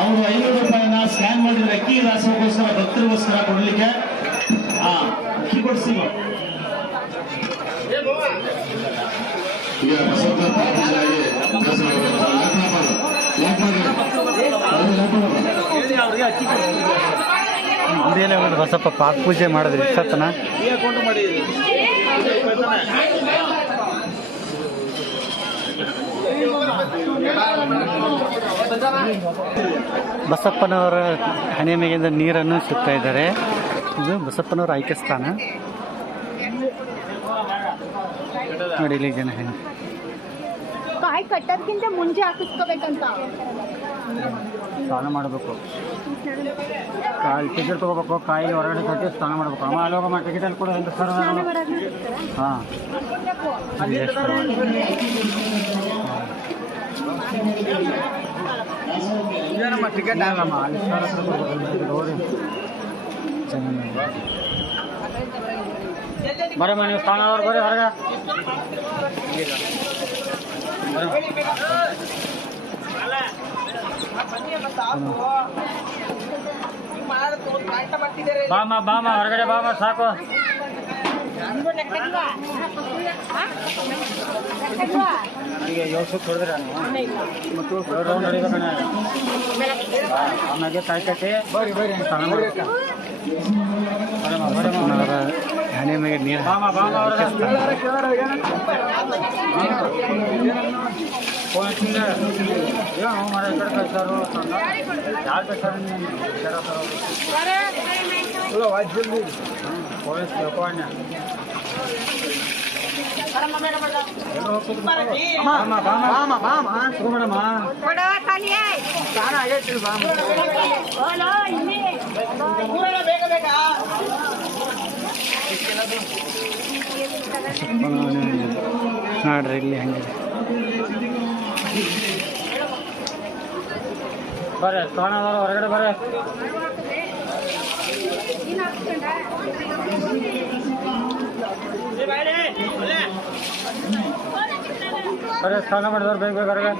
ಅವರು 500 ರೂಪಾಯಿನ ಸ್ಕ್ಯಾನ್ ಮಾಡಿದ್ರೆ ಅಕ್ಕಿ ದಾಸೋಗೋಸ್ಕರ ಭಕ್ತರಿಗೋಸ್ಕರ ಕೊಡ್ಲಿಕ್ಕೆ ಅಕ್ಕಿ ಕೊಡಿಸಿ ಮುಂದೇನೆ ಬಸಪ್ಪ ಪಾದ ಪೂಜೆ ಮಾಡಿದ್ರಿ ಇಷ್ಟತನ ಬಸಪ್ಪನವರ ಹಣೆ ಮೇಗಿಂದ ನೀರನ್ನು ಸುತ್ತಾ ಇದ್ದಾರೆ. ಇದು ಬಸಪ್ಪನವರ ಆಯ್ಕೆ ಸ್ಥಾನ ನೋಡಿ. ಇಲ್ಲಿ ಜನ ಕಾಯಿ ಕಟ್ಟೋದಕ್ಕಿಂತ ಮುಂಚೆ ಹಾಕಿಸ್ಕೋಬೇಕಂತ ಸ್ನಾನ ಮಾಡಬೇಕು. ಟಿಕೆಟ್ ತೊಗೋಬೇಕು, ಕಾಯಿ ಹೊರಗಡೆ ಕಟ್ಟಿ ಸ್ನಾನ ಮಾಡಬೇಕು. ಅಮ್ಮ ಅಲ್ಲಿ ಹೋಗಮ್ಮ ಟಿಕೆಟಲ್ಲಿ ಕೂಡ ಅಂತ ಸರ್. ಹಾಂ ನಮ್ಮ ಟಿಕೆಟ್ ಆಗಮ್ಮ ಅಲ್ಲಿ ಸರ್ ಹತ್ರ ನೋಡಿ ಬರಮ್ಮ ನೀವು ಸ್ನಾನ ಅವ್ರು ಬರ್ರಿ ಹೊರಗೆ. ಬಾಮ ಬಾಮ ಹೊರಗಡೆ ಬಾಮ ಸಾಕು. ಈಗ ಯೋಗ ಹೊಡೆದ್ರೆ ರೌಂಡ್ ಹೊಡಿಬೇಕಣ್ಣ. ಆಮೇಲೆ ಕಾಯಿ ಕಟ್ಟಿ ಬರ್ರಿ ಬರ್ರಿ ಸ್ನಾನ ಮಾಡಬೇಕು. ಹಣೆ ಮೇಲೆ ನೀರು ಬಾಮ ಬಾಮ ಹೊರಗೆ ಏನು ಮರ ಈ ಕಡೆ ಕಳ್ಸಾರು ಯಾರು ಕಳ್ಸಾರ ಪೊಲೀಸ್ ತಿಳ್ಕೊಂಡ ನೋಡ್ರಿ ಇಲ್ಲಿ ಹಂಗೆ ಬರ್ರಿ ತಗೊಂಡವ್ರು ಹೊರಗಡೆ ಬರ್ರಿ. ಬರ್ರಿ ಸ್ನಾನ ಮಾಡಿದವ್ರು ಬೇಗ ಬೇಗ ಹೊರಗೆ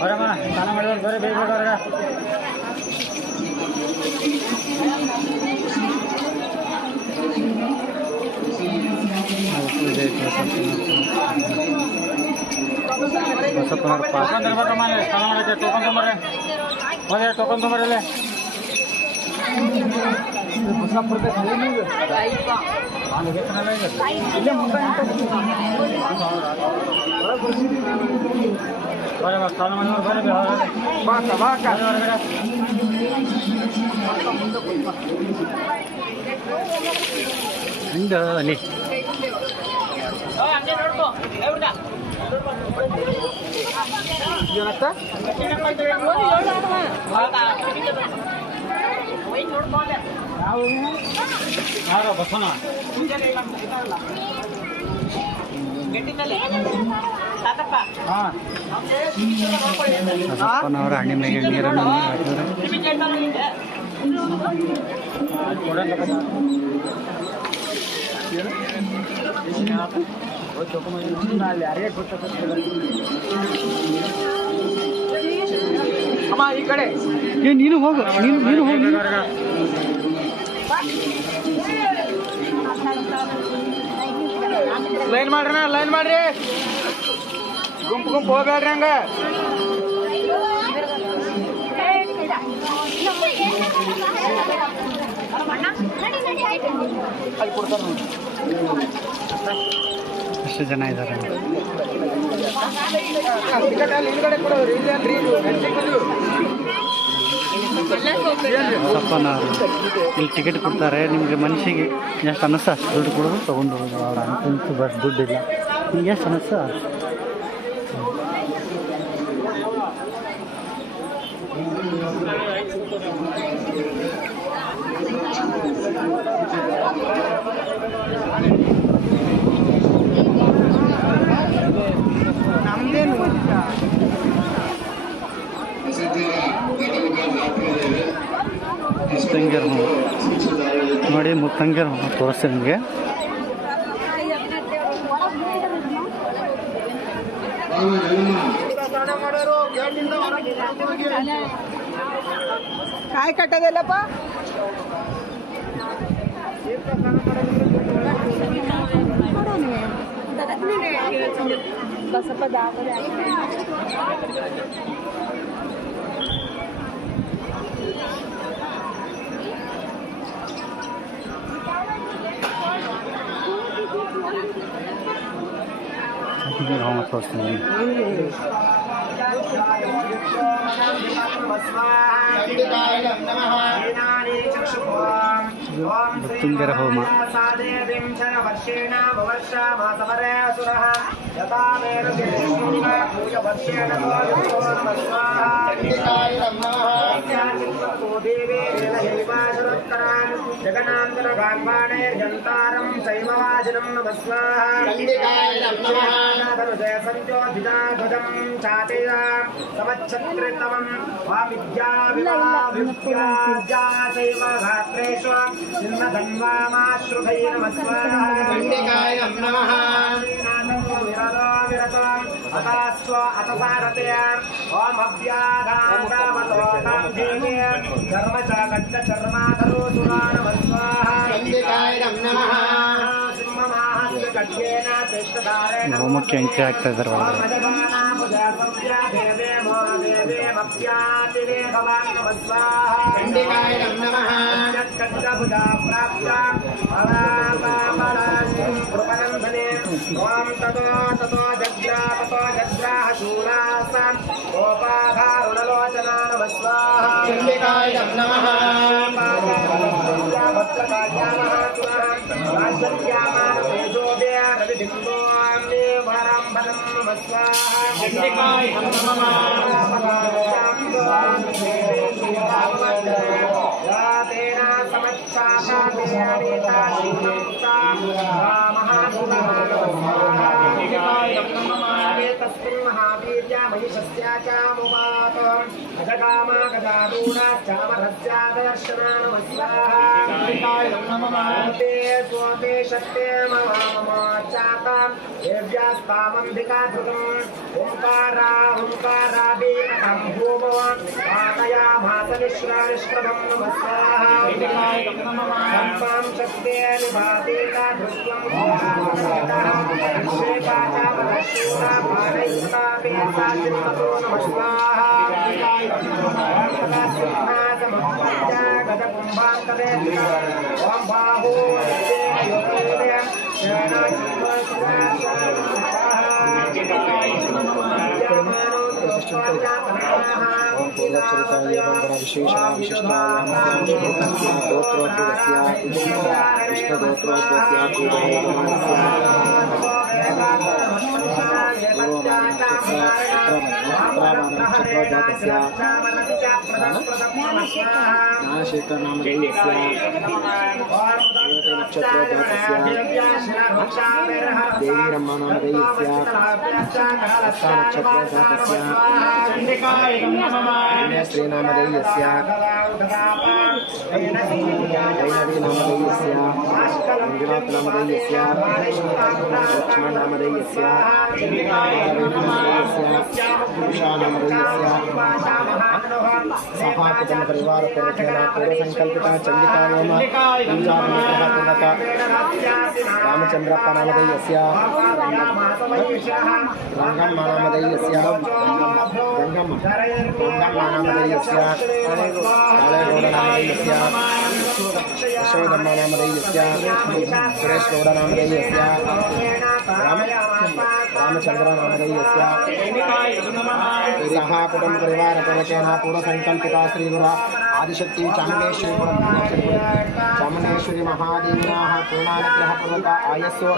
ಬರಮ್ಮ. ಸ್ನಾನ ಮಾಡಿದವ್ರು ಬರ್ರಿ ಬೇಗ ಬೇಗ ಹೊರಗೆ. ಸ್ನಾನ ಮಾಡಕ್ಕೆ ತೊಗೊಂಡ್ಬರ್ರಿ. ಒಂದೇ ತೊಗೊಂಡ್ಬರ್ರಿ. ಬರೀ ಸ್ನಾನ ಮಾಡಿದವ್ರು ಬರ್ರಿ ಹೊರಗಡೆ. ಹಿಂದೆ ಅಲ್ಲಿ ಯಾರೋ ಬಸನ ಬಸಪ್ಪನವರ ಹಣ್ಣಿನ ನೀರನ್ನು ಈ ಕಡೆ ನೀನು ಹೋಗು ನೀನು ಹೋಗು. ಲೈನ್ ಮಾಡ್ರಿ ಲೈನ್ ಮಾಡ್ರಿ. ಗುಂಪು ಗುಂಪು ಹೋಗ್ಬೇಡ್ರಿ ಹಂಗ. ಅಲ್ಲಿ ಕೊಡ್ತಾರ ಎಷ್ಟು ಜನ ಇದ್ದಾರೆ. ಹಿಂದ್ಗಡೆ ಕೊಡೋರು ಇಲ್ಲಿ ಅಲ್ರಿ. ಬಸಪ್ಪನವರು ಇಲ್ಲಿ ಟಿಕೆಟ್ ಕೊಡ್ತಾರೆ. ನಿಮಗೆ ಮನುಷ್ಯಗೆ ಎಷ್ಟು ಅನ್ನಿಸ್ತು ಅಷ್ಟು ದುಡ್ಡು ಕೊಡೋದು ತೊಗೊಂಡು ಹೋಗೋದು. ಅವ್ರ ಅಂತಂತೂ ಬಸ್ ದುಡ್ಡಿಲ್ಲ. ನಿಮ್ಗೆ ಎಷ್ಟು ಅನ್ನಿಸ್ತು ನಮ್ದೇನು ಮುತ್ತಂಗಿರ ಹೂ ನೋಡಿ. ಮುತ್ತಂಗಿರ ಹೂ ತೋರಿಸ್ತೀನಿ ನಿಮಗೆ. ಕಾಯಿ ಕಟ್ಟೋದಿಲ್ಲಪ್ಪ. ಬಸಪ್ಪ ದಾವರಿ ತೋರಿಸ್ತೀನಿ. ಮೃತ್ಯುಂಜಯ ಹೋಮ. ಜಗನಾಂತರ ಗಾಂಬಾಣೈರ್ಜಂತಾರಂ ಶೈವವಾಜಿನಂ ನಮಸ್ವಾಹ. ಸಂಚೋದಿತಾಧ್ವಜಂ ಚಾತೆಯ ಸಮಚ್ಛತ್ರಿತಮಂ ವಾಮಿದ್ಯಾ ವಿದ್ಯಾ ಶೈವ ಗಾತ್ರೇಷು ಚಿನ್ನಧನ್ವಾಮಾಶ್ರುಭೈ ನಮಸ್ವಾಹ. ಅತಾಸ್ವ ಅತಸಾರತೆಯ ಓಂ ಅಭ್ಯಾಧಾಗಾಮತೋ ತಾಂ ದೇವೇ ಧರ್ಮ ಚ ಗಡ್ಡ ಚರ್ಮಾಧರೋ ಸುರಾ ನಮಸ್ವಾಹ. ಸಿಂಹಮಾಹಸ್ಯ ಗಡ್ಯೇನ ಚೇಷ್ಟಧಾರೇಣ ಹೋಮಕ್ಕೆ ಎಂಟ್ರಿ ಆಗ್ತಾ ಇದ್ದಾರೆ ಒಳಗಡೆ. ಓಂ ತಥೋ ಜಗ್ರಾಹ ಶೂಲಾಸ ಗೋಪಾಧಾರುಣಲೋಚನ ಚಂಡಿಕಾಯ ನಮಃ ಚಂಡಿಕಾಯ ज्ञानशेखर नाम देवी रम्मा नाम देवी श्री नाम देवी मंजुनाथ नाम देवी लक्ष्मण नाम देवी उषा नाम देवी सहा कुटुंब परिवार पूर्व संकल्पिता चंडिका रामचंद्रप्प नामधेयस्य रंगम्मा नामधेयस्य नामधेयस्य कालेगौड नामधेयस्य यशोधर्मा नामधेयस्य सुरेश गौड नामधेयस्य रामचंद्र नामधेयस्य सहा कुटुंब परिवार पूर्व संकल्पिता श्री गुरु आदिशक्ति चामुंडेश्वरी महादेव्याः पूर्णानुग्रहपूर्वक आयस्सु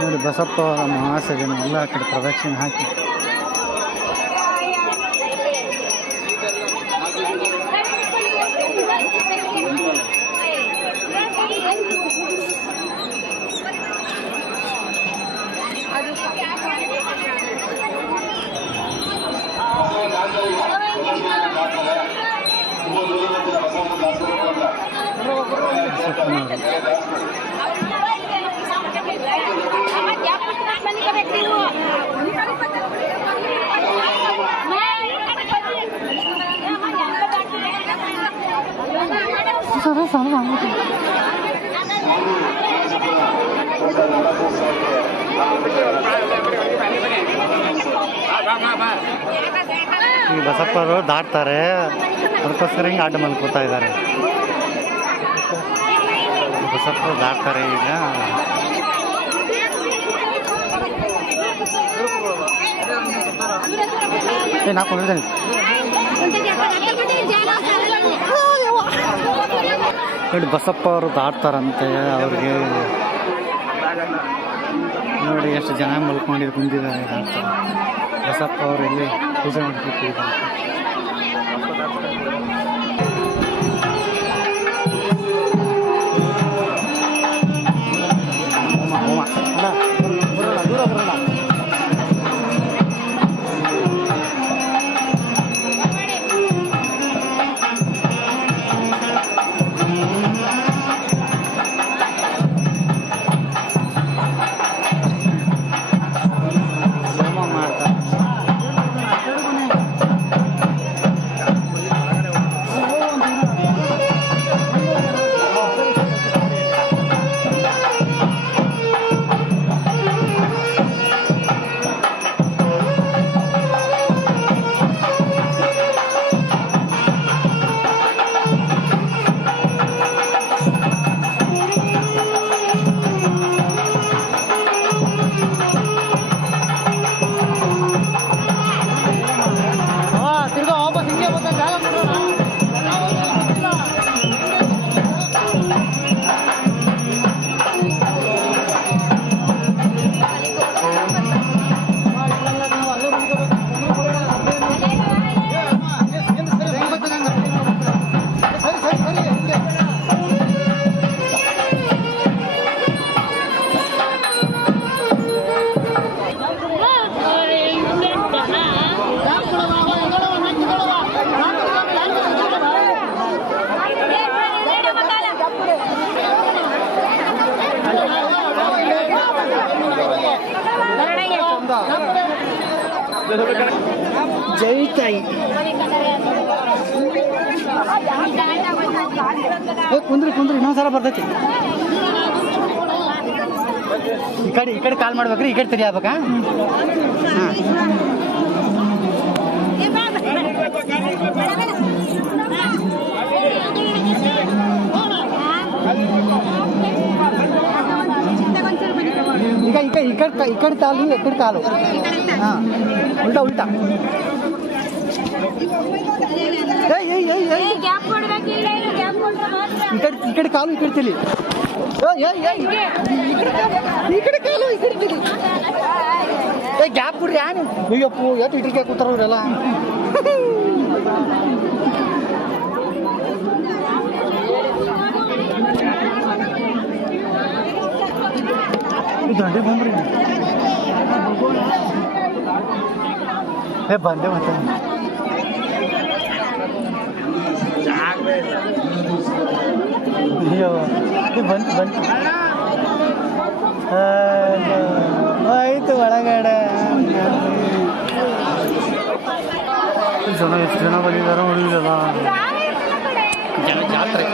ನೋಡಿ ಬಸಪ್ಪ ಅವರ ಮಹಾಸಜನ ಎಲ್ಲ ಕಡೆ ಪ್ರದಕ್ಷಿಣೆ ಹಾಕಿ ಈ ಬಸಪ್ಪರು ದಾಟ್ತಾರೆ, ಅದಕ್ಕೋಸ್ಕರ ಹಿಂಗೆ ಅಡ್ಡ ಮಲ್ಕೋತಾ ಇದ್ದಾರೆ. ಬಸಪ್ಪರು ದಾಟ್ತಾರೆ ಈಗ. ನಾ ಕೊಂಡಿದ್ದೇನೆ. ನೋಡಿ ಬಸಪ್ಪ ಅವರು ದಾಟ್ತಾರಂತೆ. ಅವ್ರಿಗೆ ನೋಡಿ ಎಷ್ಟು ಜನ ಮಲ್ಕೊಂಡಿದ್ದು ಕುಂತಿದ್ದಾರೆ. ಬಸಪ್ಪ ಅವರು ಇಲ್ಲಿ ಪೂಜೆ ಮಾಡ್ತಿದ್ದಾರೆ. ಬರೋಣ ದೂರ ಬರೋಣ. ಜೈ ತಾಯಿ. ಕುಂದ್ರಿ ಇನ್ನೊಂದ್ಸಲ ಬರ್ತೈತಿ. ಈ ಕಡೆ ಕಾಲ್ ಮಾಡ್ಬೇಕ್ರಿ, ಈ ಕಡೆ ತೆಗಿ ಆಗ್ಬೇಕಾ? ಹಾಂ ಈಗ ಈ ಕಡೆ ಕಾಲು ಹಾಂ ಉಲ್ಟಾ ಈ ಕಡೆ ಕಾಲು ಈ ಕಡೆ ತಲಿ ಈ ಕಡೆ ಕಾಲು ಈ ಕಡೆ ತಲಿ ಗ್ಯಾಪ್ ಬಿಡ್ರಿ ಯಾನು ಅಯ್ಯಪ್ಪು ಎಷ್ಟು ಇಟ್ರಿಗೆ ಕೂತಾರ ಇವರೆಲ್ಲ. ದಂಡೆ ಬಂದ್ರಿ ಬಂದೆ ಮತ್ತೆ ಅಯ್ಯೋ ಬಂತು ಆಯ್ತು ಒಳಗಡೆ. ಜನ ಎಷ್ಟು ಜನ ಬಂದಿದ್ದಾರೆ ನೋಡಿದಲ್ಲ, ಜಾತ್ರೆ.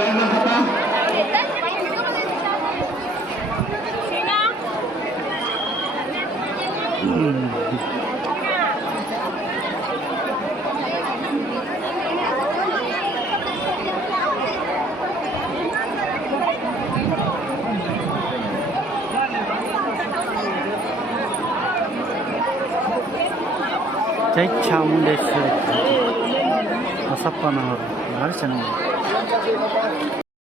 ಜೈ ಚಾಮುಂಡೇಶ್ವರಿ ಬಸಪ್ಪನವರು ಭಾಳ ಚೆನ್ನಾಗಿದೆ.